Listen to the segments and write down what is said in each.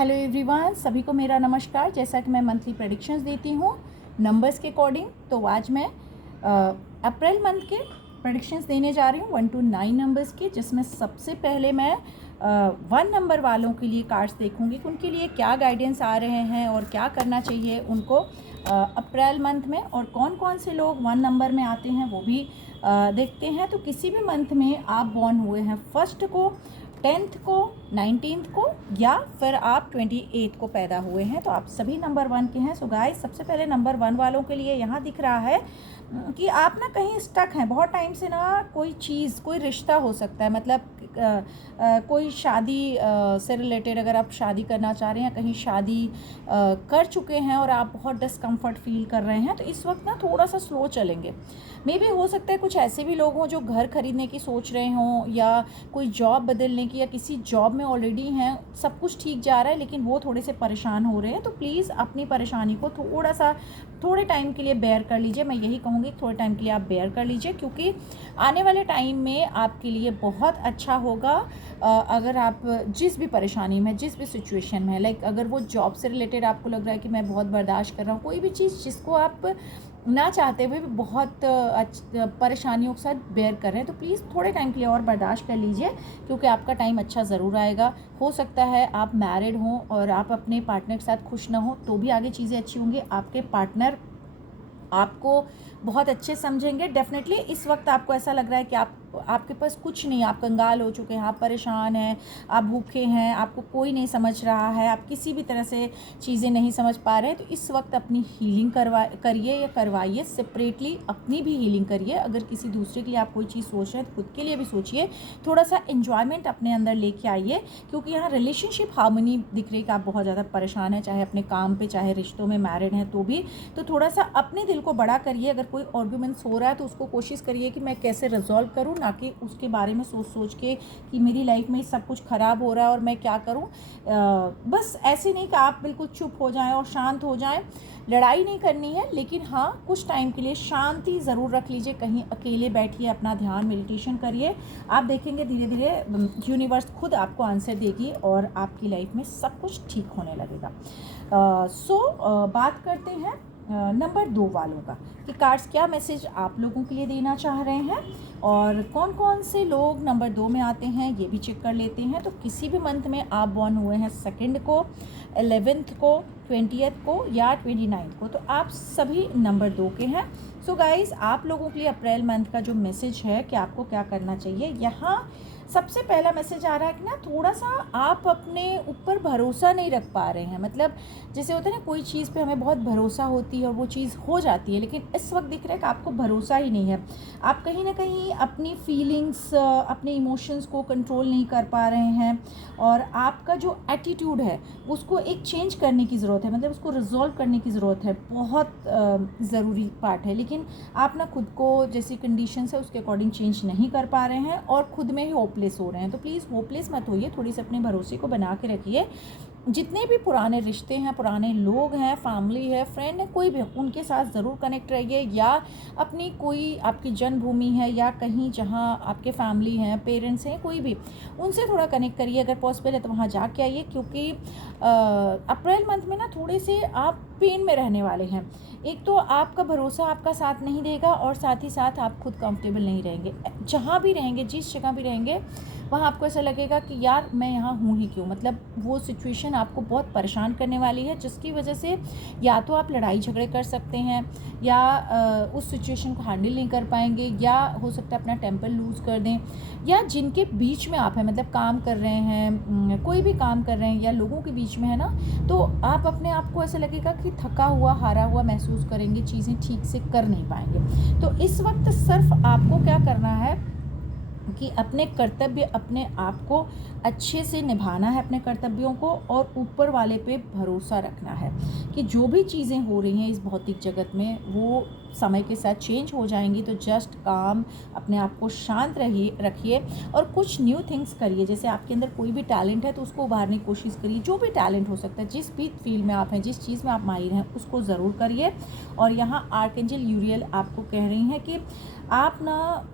Hello everyone, सभी को मेरा नमस्कार। जैसा कि मैं मंथली प्रेडिक्शंस देती हूँ नंबर्स के अकॉर्डिंग, तो आज मैं अप्रैल मंथ के प्रेडिक्शंस देने जा रही हूँ 1 to 9 नंबर्स की, जिसमें सबसे पहले मैं 1 नंबर वालों के लिए कार्ड्स देखूँगी कि उनके लिए क्या गाइडेंस आ रहे हैं और क्या करना चाहिए उनको अप्रैल मंथ में, और कौन कौन से लोग 1 नंबर में आते हैं वो भी देखते हैं। तो किसी भी मंथ में आप बॉर्न हुए हैं 1st को, 10th को, 19th को, या फिर आप 28 को पैदा हुए हैं, तो आप सभी नंबर 1 के हैं। सो गाइस, सबसे पहले नंबर 1 वालों के लिए यहाँ दिख रहा है कि आप ना कहीं स्टक हैं बहुत टाइम से ना। कोई चीज़, कोई रिश्ता हो सकता है, मतलब कोई शादी से रिलेटेड, अगर आप शादी करना चाह रहे हैं, कहीं शादी कर चुके हैं और आप बहुत डिस्कम्फर्ट फील कर रहे हैं, तो इस वक्त ना थोड़ा सा स्लो चलेंगे। मे भी हो सकता है कुछ ऐसे भी लोग हों जो घर खरीदने की सोच रहे हों, या कोई जॉब बदलने की, या किसी जॉब में ऑलरेडी हैं, सब कुछ ठीक जा रहा है लेकिन वो थोड़े से परेशान हो रहे हैं। तो प्लीज़ अपनी परेशानी को थोड़े टाइम के लिए बेयर कर लीजिए। मैं यही कहूँगी, थोड़े टाइम के लिए आप बेयर कर लीजिए, क्योंकि आने वाले टाइम में आपके लिए बहुत अच्छा होगा। अगर आप जिस भी परेशानी में, जिस भी सिचुएशन में, लाइक अगर वो जॉब से रिलेटेड आपको लग रहा है कि मैं बहुत बर्दाश्त कर रहा हूँ, कोई भी चीज़ जिसको आप ना चाहते हुए भी बहुत परेशानियों के साथ बेयर कर रहे हैं, तो प्लीज़ थोड़े टाइम के लिए और बर्दाश्त कर लीजिए, क्योंकि आपका टाइम अच्छा ज़रूर आएगा। हो सकता है आप मैरिड हों और आप अपने पार्टनर के साथ खुश ना हो, तो भी आगे चीज़ें अच्छी होंगी। आपके पार्टनर आपको बहुत अच्छे समझेंगे। डेफिनेटली इस वक्त आपको ऐसा लग रहा है कि आपके पास कुछ नहीं, आप कंगाल हो चुके हैं, आप परेशान हैं, आप भूखे हैं, आपको कोई नहीं समझ रहा है, आप किसी भी तरह से चीज़ें नहीं समझ पा रहे हैं, तो इस वक्त अपनी हीलिंग करिए या करवाइए। सेपरेटली अपनी भी हीलिंग करिए। अगर किसी दूसरे के लिए आप कोई चीज़ सोच रहे हैं तो खुद के लिए भी सोचिए। थोड़ा सा एन्जॉयमेंट अपने अंदर लेके आइए, क्योंकि यहाँ रिलेशनशिप हार्मनी दिख रही है कि आप बहुत ज़्यादा परेशान हैं, चाहे अपने काम पर, चाहे रिश्तों में, मैरिड हैं तो भी। तो थोड़ा सा अपने दिल को बड़ा करिए। अगर कोई आर्गुमेंट्स हो रहा है तो उसको कोशिश करिए कि मैं कैसे रिजॉल्व करूं, ना कि उसके बारे में सोच के कि मेरी लाइफ में सब कुछ ख़राब हो रहा है और मैं क्या करूं। बस ऐसे नहीं कि आप बिल्कुल चुप हो जाएं और शांत हो जाएं। लड़ाई नहीं करनी है, लेकिन हाँ, कुछ टाइम के लिए शांति ज़रूर रख लीजिए। कहीं अकेले बैठिए, अपना ध्यान मेडिटेशन करिए। आप देखेंगे धीरे धीरे यूनिवर्स खुद आपको आंसर देगी और आपकी लाइफ में सब कुछ ठीक होने लगेगा। बात करते हैं नंबर 2 वालों का, कि कार्ड्स क्या मैसेज आप लोगों के लिए देना चाह रहे हैं और कौन कौन से लोग नंबर 2 में आते हैं, ये भी चेक कर लेते हैं। तो किसी भी मंथ में आप बॉर्न हुए हैं 2nd को, 11th को, 20th को या 29th को, तो आप सभी नंबर 2 के हैं। सो गाइज, आप लोगों के लिए अप्रैल मंथ का जो मैसेज है कि आपको क्या करना चाहिए, यहाँ सबसे पहला मैसेज आ रहा है कि ना थोड़ा सा आप अपने ऊपर भरोसा नहीं रख पा रहे हैं। मतलब जैसे होता है ना, कोई चीज़ पे हमें बहुत भरोसा होती है और वो चीज़ हो जाती है, लेकिन इस वक्त दिख रहा है कि आपको भरोसा ही नहीं है। आप कहीं ना कहीं अपनी फीलिंग्स, अपने इमोशंस को कंट्रोल नहीं कर पा रहे हैं, और आपका जो एटीट्यूड है उसको एक चेंज करने की ज़रूरत है, मतलब उसको रिजॉल्व करने की ज़रूरत है। बहुत ज़रूरी पार्ट है, लेकिन आप ना खुद को जैसी कंडीशंस है उसके अकॉर्डिंग चेंज नहीं कर पा रहे हैं और खुद में ही होपलेस हो रहे हैं। तो प्लीज़ होपलेस मत होइए, थोड़ी सी अपने भरोसे को बना के रखिए। जितने भी पुराने रिश्ते हैं, पुराने लोग हैं, फैमिली है, फ्रेंड है, कोई भी, उनके साथ ज़रूर कनेक्ट रहिए, या अपनी कोई आपकी जन्मभूमि है या कहीं जहाँ आपके फैमिली हैं, पेरेंट्स हैं, कोई भी, उनसे थोड़ा कनेक्ट करिए। अगर पॉसिबल है तो वहाँ जाके आइए, क्योंकि अप्रैल मंथ में ना थोड़े से आप पेन में रहने वाले हैं। एक तो आपका भरोसा आपका साथ नहीं देगा, और साथ ही साथ आप खुद कंफर्टेबल नहीं रहेंगे। जहाँ भी रहेंगे, जिस जगह भी रहेंगे, वहाँ आपको ऐसा लगेगा कि यार मैं यहाँ हूँ ही क्यों। मतलब वो सिचुएशन आपको बहुत परेशान करने वाली है, जिसकी वजह से या तो आप लड़ाई झगड़े कर सकते हैं, या उस सिचुएशन को हैंडल नहीं कर पाएंगे, या हो सकता है अपना टेम्पर लूज़ कर दें। या जिनके बीच में आप हैं, मतलब काम कर रहे हैं, कोई भी काम कर रहे हैं, या लोगों के बीच में है ना, तो आप अपने आप को ऐसा लगेगा कि थका हुआ, हारा हुआ महसूस करेंगे, चीज़ें ठीक से कर नहीं पाएंगे। तो इस वक्त सिर्फ आपको क्या करना है कि अपने कर्तव्य, अपने आप को अच्छे से निभाना है, अपने कर्तव्यों को, और ऊपर वाले पे भरोसा रखना है कि जो भी चीज़ें हो रही हैं इस भौतिक जगत में, वो समय के साथ चेंज हो जाएंगी। तो जस्ट काम, अपने आप को शांत रखिए और कुछ न्यू थिंग्स करिए। जैसे आपके अंदर कोई भी टैलेंट है तो उसको उभारने की कोशिश करिए। जो भी टैलेंट हो सकता है, जिस भी फील्ड में आप हैं, जिस चीज़ में आप माहिर हैं, उसको ज़रूर करिए। और यहाँ आर्कएंजल यूरियल आपको कह रही हैं कि आप ना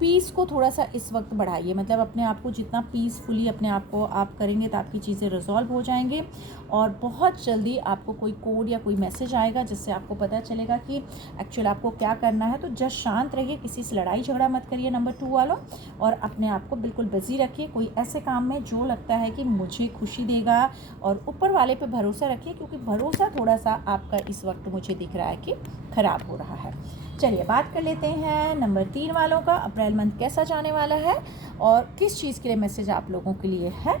पीस को थोड़ा सा इस वक्त बढ़ाइए, मतलब अपने आप को जितना पीसफुली अपने आप को आप करेंगे तो आपकी चीज़ें रिजॉल्व हो जाएंगे और बहुत जल्दी आपको कोई कोड या कोई मैसेज आएगा जिससे आपको पता चलेगा कि एक्चुअल आपको क्या करना है। तो जस्ट शांत रहिए, किसी से लड़ाई झगड़ा मत करिए नंबर 2 वालों, और अपने आप को बिल्कुल बिजी रखिए कोई ऐसे काम में जो लगता है कि मुझे खुशी देगा, और ऊपर वाले पे भरोसा रखिए क्योंकि भरोसा थोड़ा सा आपका इस वक्त मुझे दिख रहा है कि ख़राब हो रहा है। चलिए बात कर लेते हैं नंबर 3 वालों का, अप्रैल मंथ कैसा जाने वाला है और किस चीज़ के लिए मैसेज आप लोगों के लिए है।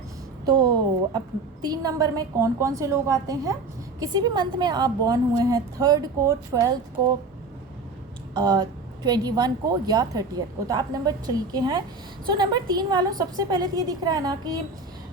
तो अब 3 नंबर में कौन कौन से लोग आते हैं, किसी भी मंथ में आप बॉर्न हुए हैं 3rd को, 12th को, 21 को या 30th को, तो आप नंबर 3 के हैं। सो नंबर 3 वालों, सबसे पहले तो ये दिख रहा है ना कि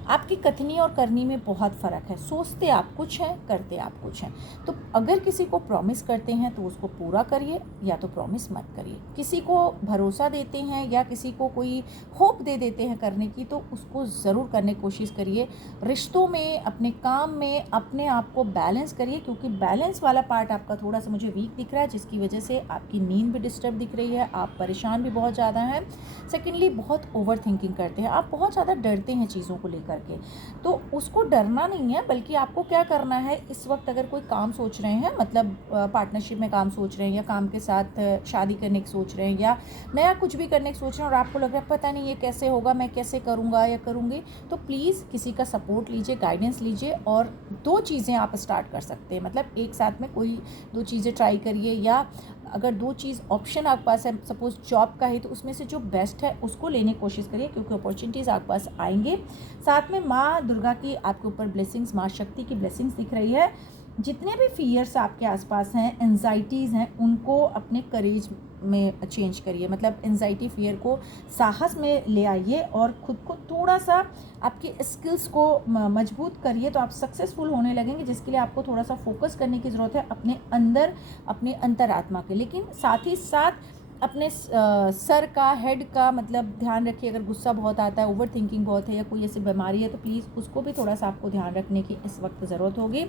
आपकी कथनी और करनी में बहुत फ़र्क है। सोचते आप कुछ हैं, करते आप कुछ हैं। तो अगर किसी को प्रॉमिस करते हैं तो उसको पूरा करिए, या तो प्रॉमिस मत करिए। किसी को भरोसा देते हैं या किसी को कोई होप दे देते हैं करने की, तो उसको ज़रूर करने की कोशिश करिए। रिश्तों में, अपने काम में अपने आप को बैलेंस करिए, क्योंकि बैलेंस वाला पार्ट आपका थोड़ा सा मुझे वीक दिख रहा है, जिसकी वजह से आपकी नींद भी डिस्टर्ब दिख रही है, आप परेशान भी बहुत ज़्यादा हैं। सेकेंडली, बहुत ओवर थिंकिंग करते हैं, आप बहुत ज़्यादा डरते हैं चीज़ों को लेकर के। तो उसको डरना नहीं है, बल्कि आपको क्या करना है इस वक्त, अगर कोई काम सोच रहे हैं, मतलब पार्टनरशिप में काम सोच रहे हैं, या काम के साथ शादी करने की सोच रहे हैं, या नया कुछ भी करने की सोच रहे हैं और आपको लग रहा है पता नहीं ये कैसे होगा, मैं कैसे करूँगा या करूँगी, तो प्लीज़ किसी का सपोर्ट लीजिए, गाइडेंस लीजिए, और 2 चीज़ें आप स्टार्ट कर सकते हैं। मतलब एक साथ में कोई 2 चीज़ें ट्राई करिए, या अगर 2 चीज़ ऑप्शन आपके पास है, सपोज़ जॉब का है, तो उसमें से जो बेस्ट है उसको लेने की कोशिश करिए, क्योंकि अपॉर्चुनिटीज़ आपके पास आएंगे। साथ में माँ दुर्गा की आपके ऊपर ब्लेसिंग्स, माँ शक्ति की ब्लेसिंग्स दिख रही है। जितने भी फियर्स आपके आसपास हैं, एंजाइटीज़ हैं, उनको अपने करेज में चेंज करिए। मतलब एंजाइटी, फियर को साहस में ले आइए और ख़ुद को थोड़ा सा आपकी स्किल्स को मजबूत करिए, तो आप सक्सेसफुल होने लगेंगे, जिसके लिए आपको थोड़ा सा फोकस करने की ज़रूरत है अपने अंदर, अपने अंतरात्मा के। लेकिन साथ ही साथ अपने सर का, हेड का मतलब ध्यान रखिए। अगर गुस्सा बहुत आता है, ओवर थिंकिंग बहुत है, या कोई ऐसी बीमारी है, तो प्लीज़ उसको भी थोड़ा सा आपको ध्यान रखने की इस वक्त ज़रूरत होगी।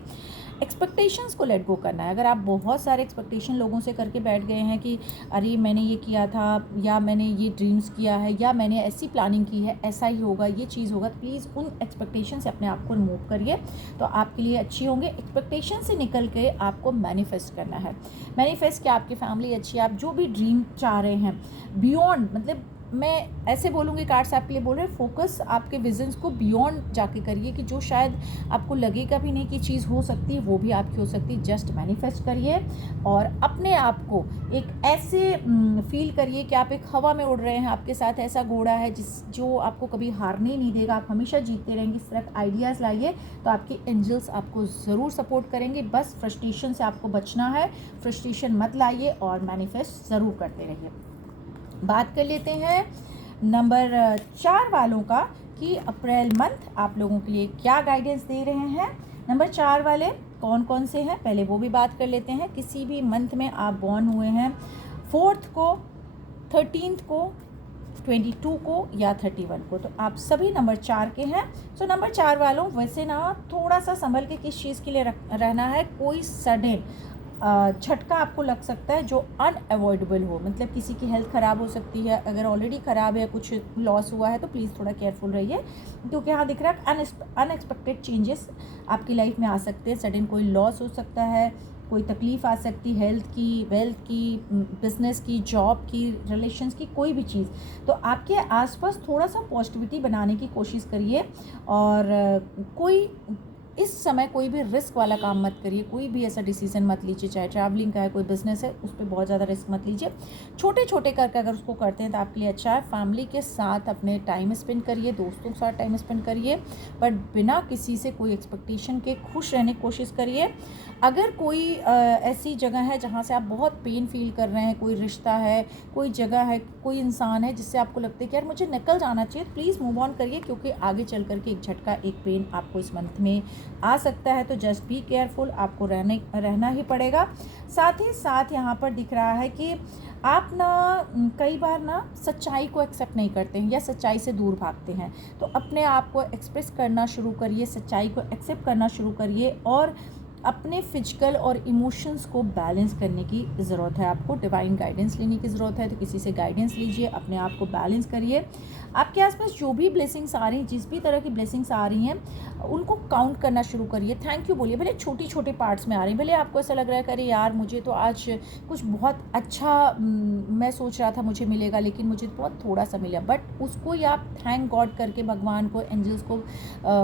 एक्सपेक्टेशंस को लेट गो करना है। अगर आप बहुत सारे एक्सपेक्टेशन लोगों से करके बैठ गए हैं कि अरे मैंने ये किया था, या मैंने ये ड्रीम्स किया है, या मैंने ऐसी प्लानिंग की है, ऐसा ही होगा, ये चीज़ होगा, तो प्लीज़ उन एक्सपेक्टेशन से अपने आप को रिमूव करिए, तो आपके लिए अच्छी होंगे। एक्सपेक्टेशन से निकल के आपको मैनिफेस्ट करना है। मैनिफेस्ट कि आपकी फैमिली अच्छी है, आप जो भी ड्रीम चाह रहे हैं बियॉन्ड, मतलब मैं ऐसे बोलूँगी, कार्ड्स आपके लिए बोल रहे हैं, फोकस आपके विजन्स को बियॉन्ड जाके करिए, कि जो शायद आपको लगेगा भी नहीं कि चीज़ हो सकती है, वो भी आपकी हो सकती है। जस्ट मैनिफेस्ट करिए और अपने आप को एक ऐसे फील करिए कि आप एक हवा में उड़ रहे हैं, आपके साथ ऐसा घोड़ा है जो आपको कभी हारने ही नहीं देगा, आप हमेशा जीतते रहेंगे। इस तरह आइडियाज़ लाइए, तो आपके एंजल्स आपको ज़रूर सपोर्ट करेंगे। बस फ्रस्ट्रेशन से आपको बचना है, फ्रस्ट्रेशन मत लाइए और मैनिफेस्ट ज़रूर करते रहिए। बात कर लेते हैं नंबर 4 वालों का, कि अप्रैल मंथ आप लोगों के लिए क्या गाइडेंस दे रहे हैं। नंबर 4 वाले कौन कौन से हैं, पहले वो भी बात कर लेते हैं। किसी भी मंथ में आप बॉर्न हुए हैं 4th को, 13th को, 22 को या 31 को, तो आप सभी नंबर 4 के हैं। सो नंबर 4 वालों, वैसे ना थोड़ा सा संभल के किस चीज़ के लिए रहना है। कोई सडन झटका आपको लग सकता है जो अनअवॉइडेबल हो, मतलब किसी की हेल्थ ख़राब हो सकती है। अगर ऑलरेडी ख़राब है, कुछ लॉस हुआ है, तो प्लीज़ थोड़ा केयरफुल रहिए, क्योंकि यहाँ दिख रहा है अनएक्सपेक्टेड चेंजेस आपकी लाइफ में आ सकते हैं। सडन कोई लॉस हो सकता है, कोई तकलीफ़ आ सकती, हेल्थ की, वेल्थ की, बिजनेस की, जॉब की, रिलेशंस की, कोई भी चीज़। तो आपके आसपास थोड़ा सा पॉजिटिविटी बनाने की कोशिश करिए, और कोई इस समय कोई भी रिस्क वाला काम मत करिए, कोई भी ऐसा डिसीजन मत लीजिए, चाहे ट्रैवलिंग का है, कोई बिजनेस है, उस पर बहुत ज़्यादा रिस्क मत लीजिए। छोटे छोटे करके अगर उसको करते हैं तो आपके लिए अच्छा है। फैमिली के साथ अपने टाइम स्पेंड करिए, दोस्तों के साथ टाइम स्पेंड करिए, बट बिना किसी से कोई एक्सपेक्टेशन के खुश रहने की कोशिश करिए। अगर कोई ऐसी जगह है जहाँ से आप बहुत पेन फील कर रहे हैं, कोई रिश्ता है, कोई जगह है, कोई इंसान है जिससे आपको लगता है कि यार मुझे निकल जाना चाहिए, प्लीज़ मूव ऑन करिए, क्योंकि आगे चल करके एक झटका, एक पेन आपको इस मंथ में आ सकता है। तो जस्ट बी केयरफुल, आपको रहना ही पड़ेगा। साथ ही साथ यहाँ पर दिख रहा है कि आप ना कई बार ना सच्चाई को एक्सेप्ट नहीं करते हैं, या सच्चाई से दूर भागते हैं। तो अपने आप को एक्सप्रेस करना शुरू करिए, सच्चाई को एक्सेप्ट करना शुरू करिए, और अपने फिजिकल और इमोशंस को बैलेंस करने की ज़रूरत है आपको। डिवाइन गाइडेंस लेने की ज़रूरत है, तो किसी से गाइडेंस लीजिए, अपने आप को बैलेंस करिए। आपके आसपास जो भी ब्लेसिंग्स आ रही हैं, जिस भी तरह की ब्लेसिंग्स आ रही हैं, उनको काउंट करना शुरू करिए, थैंक यू बोलिए। भले छोटी छोटे पार्ट्स में आ रही हैं, भले आपको ऐसा लग रहा है कि अरे यार मुझे तो आज कुछ बहुत अच्छा मैं सोच रहा था मुझे मिलेगा, लेकिन मुझे बहुत थोड़ा सा मिला, बट उसको ही आप थैंक गॉड करके भगवान को, एंजल्स को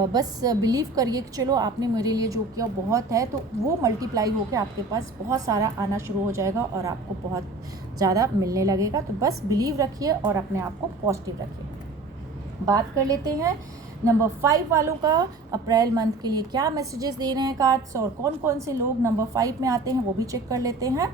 बस बिलीव करिए कि चलो आपने मेरे लिए जो किया बहुत है, तो वो मल्टीप्लाई होकर आपके पास बहुत सारा आना शुरू हो जाएगा और आपको बहुत ज़्यादा मिलने लगेगा। तो बस बिलीव रखिए और अपने आप को पॉजिटिव रखिए। बात कर लेते हैं नंबर 5 वालों का। अप्रैल मंथ के लिए क्या मैसेजेस दे रहे हैं कार्ड्स और कौन कौन से लोग नंबर 5 में आते हैं वो भी चेक कर लेते हैं।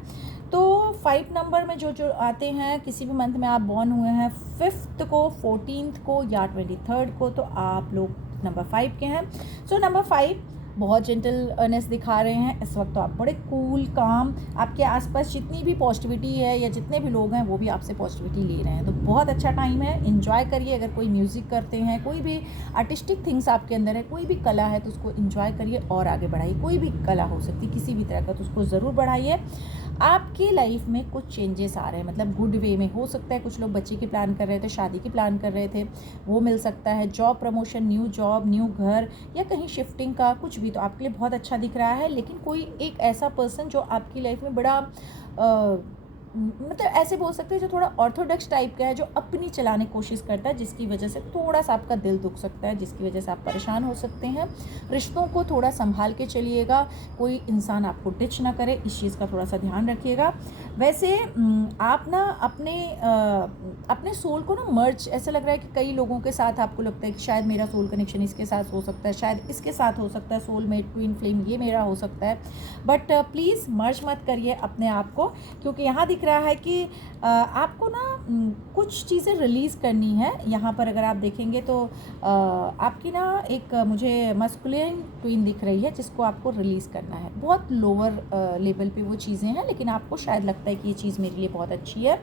तो 5 नंबर में जो आते हैं, किसी भी मंथ में आप बॉर्न हुए हैं 5th को, 14th को या 23rd को, तो आप लोग नंबर 5 के हैं। सो नंबर 5 बहुत जेंटलनेस दिखा रहे हैं इस वक्त। तो आप बड़े कूल काम, आपके आसपास जितनी भी पॉजिटिविटी है या जितने भी लोग हैं वो भी आपसे पॉजिटिविटी ले रहे हैं, तो बहुत अच्छा टाइम है। एंजॉय करिए। अगर कोई म्यूज़िक करते हैं, कोई भी आर्टिस्टिक थिंग्स आपके अंदर है, कोई भी कला है, तो उसको एंजॉय करिए और आगे बढ़ाइए। कोई भी कला हो सकती है किसी भी तरह का, तो उसको ज़रूर बढ़ाइए। आपकी लाइफ में कुछ चेंजेस आ रहे हैं, मतलब गुड वे में हो सकता है। कुछ लोग बच्चे की प्लान कर रहे थे, शादी की प्लान कर रहे थे, वो मिल सकता है। Job promotion, new job, new घर या कहीं शिफ्टिंग का कुछ भी, तो आपके लिए बहुत अच्छा दिख रहा है। लेकिन कोई एक ऐसा पर्सन जो आपकी लाइफ में बड़ा मतलब ऐसे बोल सकते हैं जो थोड़ा ऑर्थोडॉक्स टाइप का है, जो अपनी चलाने की कोशिश करता है, जिसकी वजह से थोड़ा सा आपका दिल दुख सकता है, जिसकी वजह से आप परेशान हो सकते हैं। रिश्तों को थोड़ा संभाल के चलिएगा, कोई इंसान आपको डिच ना करे, इस चीज़ का थोड़ा सा ध्यान रखिएगा। वैसे आप ना अपने सोल को ना मर्ज, ऐसा लग रहा है कि कई लोगों के साथ आपको लगता है कि शायद मेरा सोल कनेक्शन इसके साथ हो सकता है, शायद इसके साथ हो सकता है, सोलमेट, ट्विन फ्लेम ये मेरा हो सकता है, बट प्लीज़ मर्ज मत करिए अपने आप को, क्योंकि यहाँ दिख रहा है कि आपको ना कुछ चीज़ें रिलीज़ करनी है। यहाँ पर अगर आप देखेंगे तो आपकी ना एक मुझे मस्कुलिन ट्विन दिख रही है, जिसको आपको रिलीज़ करना है। बहुत लोअर लेवल पे वो चीज़ें हैं, लेकिन आपको शायद लगता है कि ये चीज़ मेरे लिए बहुत अच्छी है।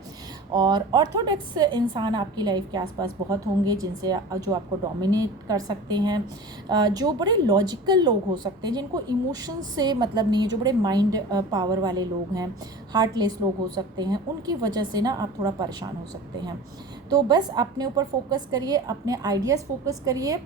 और ऑर्थोडॉक्स इंसान आपकी लाइफ के आसपास बहुत होंगे, जिनसे जो आपको डोमिनेट कर सकते हैं, जो बड़े लॉजिकल लोग हो सकते हैं, जिनको इमोशंस से मतलब नहीं है, जो बड़े माइंड पावर वाले लोग हैं, हार्टलेस लोग हो सकते हैं, उनकी वजह से ना आप थोड़ा परेशान हो सकते हैं। तो बस अपने ऊपर फोकस करिए, अपने आइडियाज़ फोकस करिए।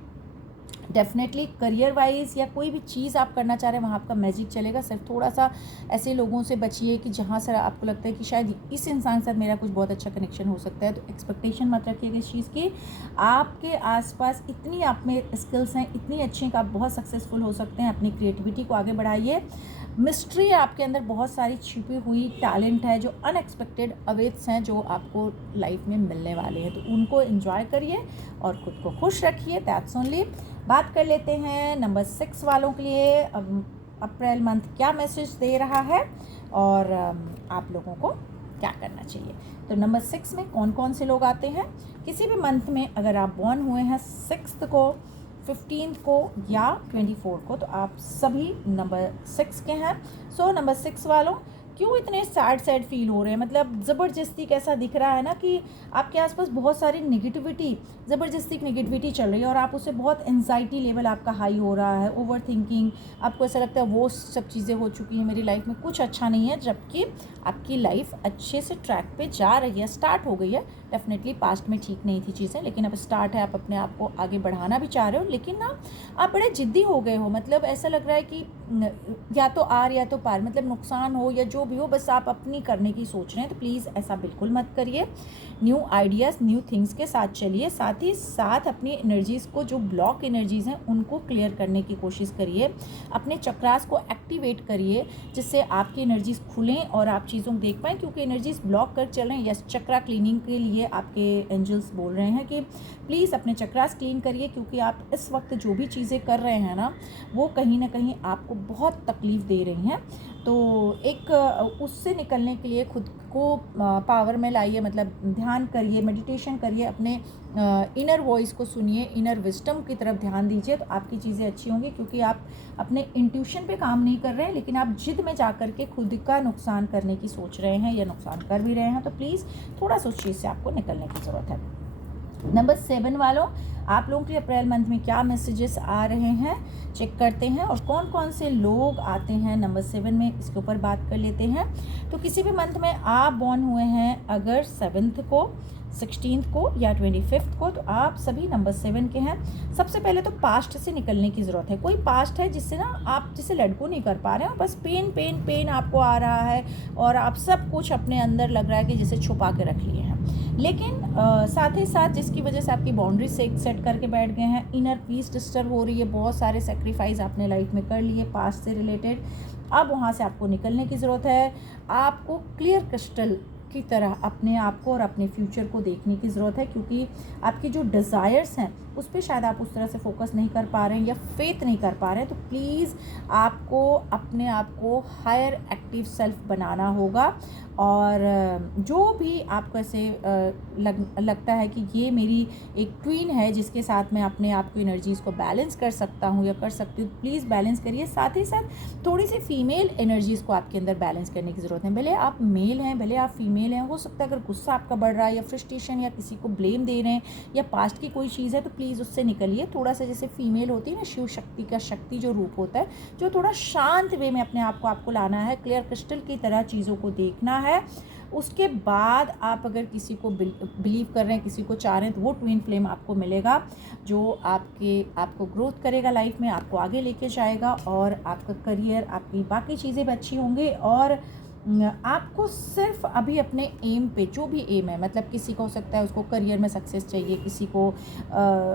डेफिनेटली करियर वाइज या कोई भी चीज़ आप करना चाह रहे हैं वहाँ आपका मैजिक चलेगा। सिर्फ थोड़ा सा ऐसे लोगों से बचिए कि जहाँ से आपको लगता है कि शायद इस इंसान के साथ मेरा कुछ बहुत अच्छा कनेक्शन हो सकता है, तो एक्सपेक्टेशन मत रखिएगा इस चीज़ की। आपके आसपास इतनी आप में स्किल्स हैं, इतनी अच्छी हैं कि आप बहुत सक्सेसफुल हो सकते हैं। अपनी क्रिएटिविटी को आगे बढ़ाइए। मिस्ट्री आपके अंदर बहुत सारी छिपी हुई टैलेंट है, जो अनएक्सपेक्टेड अवेट्स हैं, जो आपको लाइफ में मिलने वाले हैं, तो उनको एंजॉय करिए और ख़ुद को खुश रखिए। That's only. बात कर लेते हैं नंबर 6 वालों के लिए अप्रैल मंथ क्या मैसेज दे रहा है और आप लोगों को क्या करना चाहिए। तो नंबर 6 में कौन कौन से लोग आते हैं। किसी भी मंथ में अगर आप बॉर्न हुए हैं 6th को, 15th को या 24 को, तो आप सभी नंबर 6 के हैं। सो नंबर 6 वालों क्यों इतने सैड फील हो रहे हैं, मतलब ज़बरदस्ती कैसा दिख रहा है ना कि आपके आसपास बहुत सारी नेगेटिविटी, ज़बरदस्ती नेगेटिविटी चल रही है और आप उससे बहुत एंजाइटी लेवल आपका हाई हो रहा है, ओवर थिंकिंग, आपको ऐसा लगता है वो सब चीज़ें हो चुकी हैं मेरी लाइफ में, कुछ अच्छा नहीं है, जबकि आपकी लाइफ अच्छे से ट्रैक पे जा रही है, स्टार्ट हो गई है। डेफिनेटली पास्ट में ठीक नहीं थी चीज़ें, लेकिन अब स्टार्ट है, आप अपने आप को आगे बढ़ाना भी चाह रहे हो, लेकिन ना आप बड़े ज़िद्दी हो गए हो, मतलब ऐसा लग रहा है कि या तो आर या तो पार, मतलब नुकसान हो या जो भी हो, बस आप अपनी करने की सोच रहे हैं। तो प्लीज़ ऐसा बिल्कुल मत करिए। न्यू आइडियाज़, न्यू थिंग्स के साथ चलिए, साथ ही साथ अपनी एनर्जीज़ को, जो ब्लॉक एनर्जीज़ हैं, उनको क्लियर करने की कोशिश करिए। अपने चक्रास को एक्टिवेट करिए, जिससे आपकी एनर्जीज़ खुलें और आप चीज़ों को देख पाएँ, क्योंकि एनर्जीज़ ब्लॉक कर चल रहे हैं। यस, चक्रा क्लीनिंग के लिए आपके एंजल्स बोल रहे हैं कि प्लीज़ अपने चक्रास क्लीन करिए, क्योंकि आप इस वक्त जो भी चीज़ें कर रहे हैं ना, वो कहीं ना कहीं आपको बहुत तकलीफ़ दे रही हैं। तो एक उससे निकलने के लिए खुद को पावर में लाइए, मतलब ध्यान करिए, मेडिटेशन करिए, अपने इनर वॉइस को सुनिए, इनर विजडम की तरफ ध्यान दीजिए, तो आपकी चीज़ें अच्छी होंगी। क्योंकि आप अपने इंट्यूशन पे काम नहीं कर रहे हैं, लेकिन आप जिद में जा कर के खुद का नुकसान करने की सोच रहे हैं या नुकसान कर भी रहे हैं। तो प्लीज़ थोड़ा सा उस चीज़ से आपको निकलने की ज़रूरत है। नंबर 7 वालों, आप लोगों के लिए अप्रैल मंथ में क्या मैसेजेस आ रहे हैं चेक करते हैं, और कौन कौन से लोग आते हैं नंबर 7 में, इसके ऊपर बात कर लेते हैं। तो किसी भी मंथ में आप बॉर्न हुए हैं अगर 7th को, 16th को या 25th को, तो आप सभी नंबर 7 के हैं। सबसे पहले तो पास्ट से निकलने की ज़रूरत है। कोई पास्ट है जिससे ना आप जिसे लेट गो नहीं कर पा रहे हैं, बस पेन पेन पेन आपको आ रहा है और आप सब कुछ अपने अंदर लग रहा है कि जिसे छुपा के रख लिए हैं, लेकिन साथ ही साथ जिसकी वजह से आपकी बाउंड्री सेट करके बैठ गए हैं, इनर पीस डिस्टर्ब हो रही है, बहुत सारे सेक्रीफाइस आपने लाइफ में कर लिए पास्ट से रिलेटेड, अब वहाँ से आपको निकलने की ज़रूरत है। आपको क्लियर क्रिस्टल की तरह अपने आप को और अपने फ्यूचर को देखने की ज़रूरत है, क्योंकि आपकी जो डिज़ायर्स हैं उस पर शायद आप उस तरह से फोकस नहीं कर पा रहे हैं या फेथ नहीं कर पा रहे हैं। तो प्लीज़ आपको अपने आप को हायर एक्टिव सेल्फ बनाना होगा, और जो भी आपको ऐसे लगता है कि ये मेरी एक क्वीन है जिसके साथ मैं अपने आप को एनर्जीज़ को बैलेंस कर सकता हूँ या कर सकती हूँ, प्लीज़ बैलेंस करिए। साथ ही साथ थोड़ी सी फीमेल एनर्जीज़ को आपके अंदर बैलेंस करने की ज़रूरत है। भले आप मेल हैं, भले आप फीमेल हैं, हो सकता है अगर गुस्सा आपका बढ़ रहा है या फ्रस्ट्रेशन या किसी को ब्लेम दे रहे हैं या पास्ट की कोई चीज़ है, तो प्लीज़ उससे निकलिए। थोड़ा सा जैसे फीमेल होती है ना, शिव शक्ति का शक्ति जो रूप होता है, जो थोड़ा शांत वे में अपने आप को आपको लाना है, क्लियर क्रिस्टल की तरह चीज़ों को देखना है। उसके बाद आप अगर किसी को बिलीव कर रहे हैं, किसी को चाह रहे हैं, तो वो ट्विन फ्लेम आपको मिलेगा जो आपको ग्रोथ करेगा लाइफ में, आपको आगे लेके जाएगा, और आपका करियर, आपकी बाकी चीज़ें भी अच्छी होंगी। और आपको सिर्फ अभी अपने एम पे, जो भी एम है, मतलब किसी को हो सकता है उसको करियर में सक्सेस चाहिए, किसी को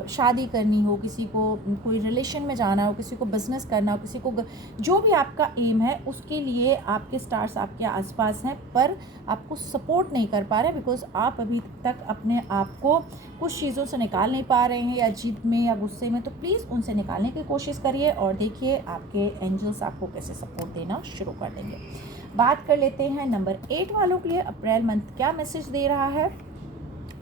शादी करनी हो, किसी को कोई रिलेशन में जाना हो, किसी को बिजनेस करना हो, किसी को जो भी आपका एम है उसके लिए आपके स्टार्स आपके आसपास हैं, पर आपको सपोर्ट नहीं कर पा रहे बिकॉज आप अभी तक अपने आप को कुछ चीज़ों से निकाल नहीं पा रहे हैं, या जिद में या गुस्से में। तो प्लीज़ उनसे निकालने की कोशिश करिए और देखिए आपके एंजल्स आपको कैसे सपोर्ट देना शुरू कर देंगे। बात कर लेते हैं नंबर 8 वालों के लिए अप्रैल मंथ क्या मैसेज दे रहा है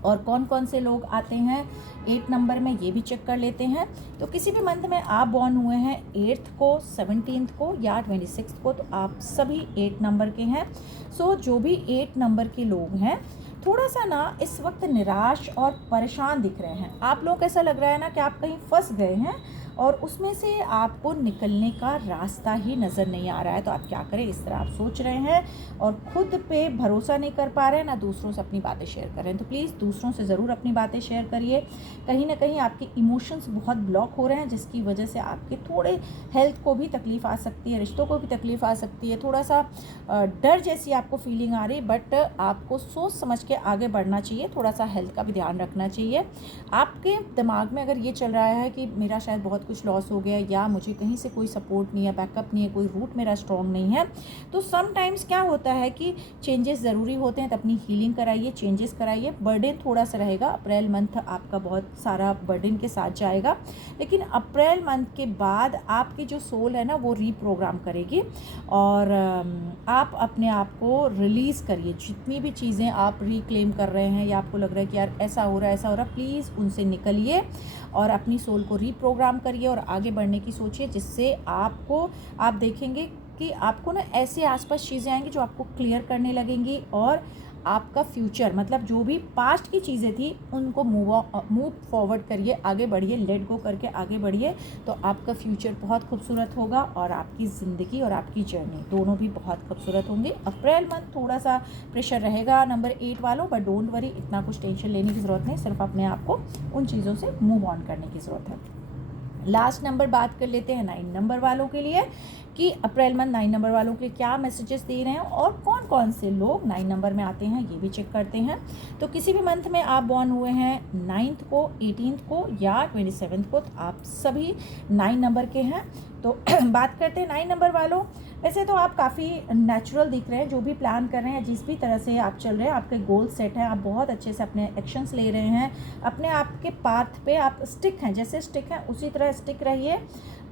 और कौन कौन से लोग आते हैं 8 नंबर में, ये भी चेक कर लेते हैं। तो किसी भी मंथ में आप बॉर्न हुए हैं 8th को, 17th को या 26th को, तो आप सभी 8 नंबर के हैं। सो जो भी 8 नंबर के लोग हैं, थोड़ा सा ना इस वक्त निराश और परेशान दिख रहे हैं। आप लोग ऐसा लग रहा है ना कि आप कहीं फंस गए हैं और उसमें से आपको निकलने का रास्ता ही नज़र नहीं आ रहा है। तो आप क्या करें, इस तरह आप सोच रहे हैं और खुद पे भरोसा नहीं कर पा रहे हैं, ना दूसरों से अपनी बातें शेयर कर रहे हैं। तो प्लीज़ दूसरों से ज़रूर अपनी बातें शेयर करिए। कहीं ना कहीं आपके इमोशंस बहुत ब्लॉक हो रहे हैं, जिसकी वजह से आपके थोड़े हेल्थ को भी तकलीफ़ आ सकती है, रिश्तों को भी तकलीफ़ आ सकती है, थोड़ा सा डर जैसी आपको फीलिंग आ रही है। बट आपको सोच समझ के आगे बढ़ना चाहिए, थोड़ा सा हेल्थ का भी ध्यान रखना चाहिए। आपके दिमाग में अगर ये चल रहा है कि मेरा शायद बहुत कुछ लॉस हो गया, या मुझे कहीं से कोई सपोर्ट नहीं है, बैकअप नहीं है, कोई रूट मेरा स्ट्रॉन्ग नहीं है, तो समटाइम्स क्या होता है कि चेंजेस ज़रूरी होते हैं। तो अपनी हीलिंग कराइए, चेंजेस कराइए। बर्डन थोड़ा सा रहेगा, अप्रैल मंथ आपका बहुत सारा बर्डन के साथ जाएगा, लेकिन अप्रैल मंथ के बाद आपकी जो सोल है ना वो रीप्रोग्राम करेगी, और आप अपने आप को रिलीज़ करिए। जितनी भी चीज़ें आप रिक्लेम कर रहे हैं या आपको लग रहा है कि यार ऐसा हो रहा है, ऐसा हो रहा है, प्लीज़ उनसे निकलिए और अपनी सोल को रीप्रोग्राम करिए और आगे बढ़ने की सोचिए, जिससे आप देखेंगे कि आपको ना ऐसे आसपास चीज़ें आएंगी जो आपको क्लियर करने लगेंगी, और आपका फ्यूचर, मतलब जो भी पास्ट की चीज़ें थी उनको मूव फॉरवर्ड करिए, आगे बढ़िए, लेट गो करके आगे बढ़िए। तो आपका फ्यूचर बहुत खूबसूरत होगा और आपकी ज़िंदगी और आपकी जर्नी दोनों भी बहुत खूबसूरत होंगे। अप्रैल मंथ थोड़ा सा प्रेशर रहेगा नंबर 8 वालों, बट डोंट वरी, इतना कुछ टेंशन लेने की ज़रूरत नहीं, सिर्फ अपने आप को उन चीज़ों से मूव ऑन करने की ज़रूरत है। लास्ट नंबर बात कर लेते हैं 9 नंबर वालों के लिए, कि अप्रैल मंथ 9 नंबर वालों के क्या मैसेजेस दे रहे हैं और कौन कौन से लोग 9 नंबर में आते हैं, ये भी चेक करते हैं। तो किसी भी मंथ में आप बॉर्न हुए हैं 9th को, 18th को या 27th को, तो आप सभी 9 नंबर के हैं। तो बात करते हैं 9 नंबर वालों। वैसे तो आप काफ़ी नेचुरल दिख रहे हैं, जो भी प्लान कर रहे हैं, जिस भी तरह से आप चल रहे हैं, आपके गोल सेट हैं, आप बहुत अच्छे से अपने एक्शंस ले रहे हैं, अपने आप के पाथ पे आप स्टिक हैं, जैसे स्टिक हैं उसी तरह स्टिक रहिए।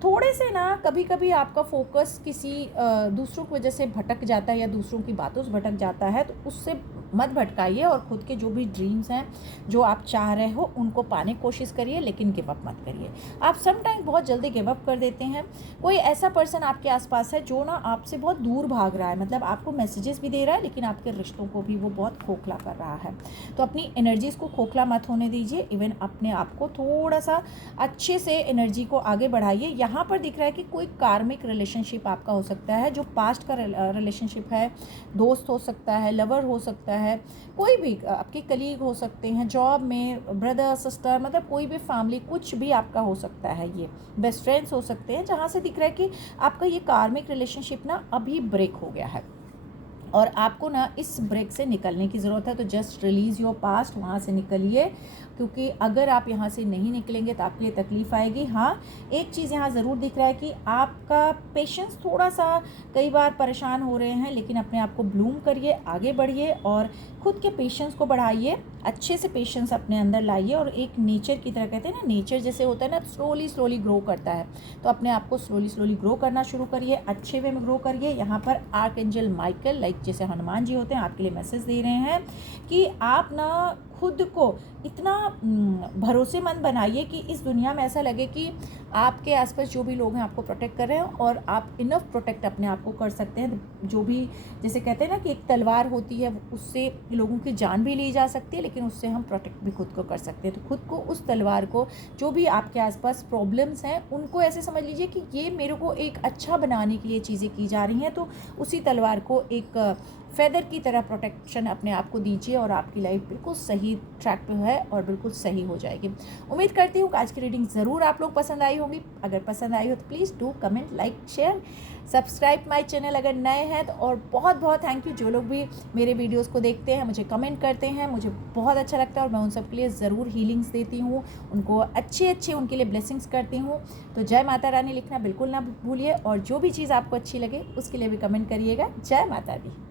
थोड़े से ना कभी कभी आपका फोकस किसी दूसरों की वजह से भटक जाता है या दूसरों की बातों से भटक जाता है, तो उससे मत भटकाइए और ख़ुद के जो भी ड्रीम्स हैं, जो आप चाह रहे हो, उनको पाने की कोशिश करिए, लेकिन गिव अप मत करिए। आप समटाइम बहुत जल्दी गिव अप कर देते हैं। कोई ऐसा पर्सन आपके आसपास है जो ना आपसे बहुत दूर भाग रहा है, मतलब आपको मैसेजेस भी दे रहा है लेकिन आपके रिश्तों को भी वो बहुत खोखला कर रहा है। तो अपनी एनर्जीज़ को खोखला मत होने दीजिए। इवन अपने आप को थोड़ा सा अच्छे से एनर्जी को आगे बढ़ाइए। यहाँ पर दिख रहा है कि कोई कार्मिक रिलेशनशिप आपका हो सकता है, जो पास्ट का रिलेशनशिप है, दोस्त हो सकता है, लवर हो सकता है, कोई भी आपके कलीग हो सकते हैं, जॉब में ब्रदर सिस्टर, मतलब कोई भी फैमिली, कुछ भी आपका हो सकता है। ये बेस्ट फ्रेंड्स हो सकते हैं, जहाँ से दिख रहा है कि आपका ये कार्मिक रिलेशनशिप ना अभी ब्रेक हो गया है और आपको ना इस ब्रेक से निकलने की ज़रूरत है। तो जस्ट रिलीज़ योर पास्ट, वहाँ से निकलिए, क्योंकि अगर आप यहाँ से नहीं निकलेंगे तो आपके लिए तकलीफ़ आएगी। हाँ, एक चीज़ यहाँ ज़रूर दिख रहा है कि आपका पेशेंस थोड़ा सा कई बार परेशान हो रहे हैं, लेकिन अपने आप को ब्लूम करिए, आगे बढ़िए और ख़ुद के पेशेंस को बढ़ाइए। अच्छे से पेशेंस अपने अंदर लाइए और एक नेचर की तरह, कहते हैं ना, नेचर जैसे होता है ना, स्लोली ग्रो करता है, तो अपने आप को स्लोली ग्रो करना शुरू करिए, अच्छे वे में ग्रो करिए। यहाँ पर आर्कएंजल माइकल, लाइक जैसे हनुमान जी होते हैं, आपके लिए मैसेज दे रहे हैं कि आप ना खुद को इतना भरोसेमंद बनाइए कि इस दुनिया में ऐसा लगे कि आपके आसपास जो भी लोग हैं आपको प्रोटेक्ट कर रहे हैं और आप इनफ प्रोटेक्ट अपने आप को कर सकते हैं। जो भी, जैसे कहते हैं ना कि एक तलवार होती है, उससे लोगों की जान भी ली जा सकती है, लेकिन उससे हम प्रोटेक्ट भी खुद को कर सकते हैं। तो खुद को, उस तलवार को, जो भी आपके आसपास प्रॉब्लम्स हैं, उनको ऐसे समझ लीजिए कि ये मेरे को एक अच्छा बनाने के लिए चीज़ें की जा रही हैं, तो उसी तलवार को एक फेदर की तरह प्रोटेक्शन अपने आप को दीजिए और आपकी लाइफ बिल्कुल सही ट्रैक पे है और बिल्कुल सही हो जाएगी। उम्मीद करती हूँ कि आज की रीडिंग ज़रूर आप लोग पसंद आई होगी। अगर पसंद आई हो तो please do comment, like, share, subscribe my channel अगर नए हैं तो। और बहुत बहुत थैंक यू जो लोग भी मेरे वीडियोस को देखते हैं, मुझे कमेंट करते हैं, मुझे बहुत अच्छा लगता है और मैं उन सब के लिए ज़रूर हीलिंग्स देती हूँ, उनको अच्छे उनके लिए ब्लेसिंग्स करती हूँ। तो जय माता रानी लिखना बिल्कुल ना भूलिए और जो भी चीज़ आपको अच्छी लगे उसके लिए भी कमेंट करिएगा। जय माता दी।